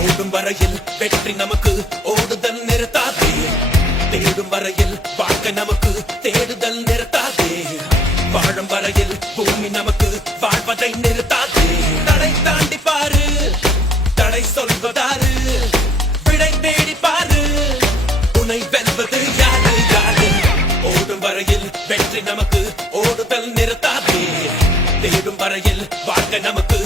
ஓடும் வரையில் வெற்றி நமக்கு ஓடுதல் நிறுத்தாதே. தேடும் வரையில் வாழ்க்கை நமக்கு தேடுதல் நிறுத்தாதே. வாழும் வரையில் பூமி நமக்கு வாழ்வதை நிறுத்தாதே. தடை தாண்டி பாரு, தடை சொல்வதாரு, விடை தேடி பாரு, உன்னை வெல்வது யாரு யாரு. ஓடும் வரையில் வெற்றி நமக்கு ஓடுதல் நிறுத்தாதே. தேடும் வரையில் வாழ்க்கை நமக்கு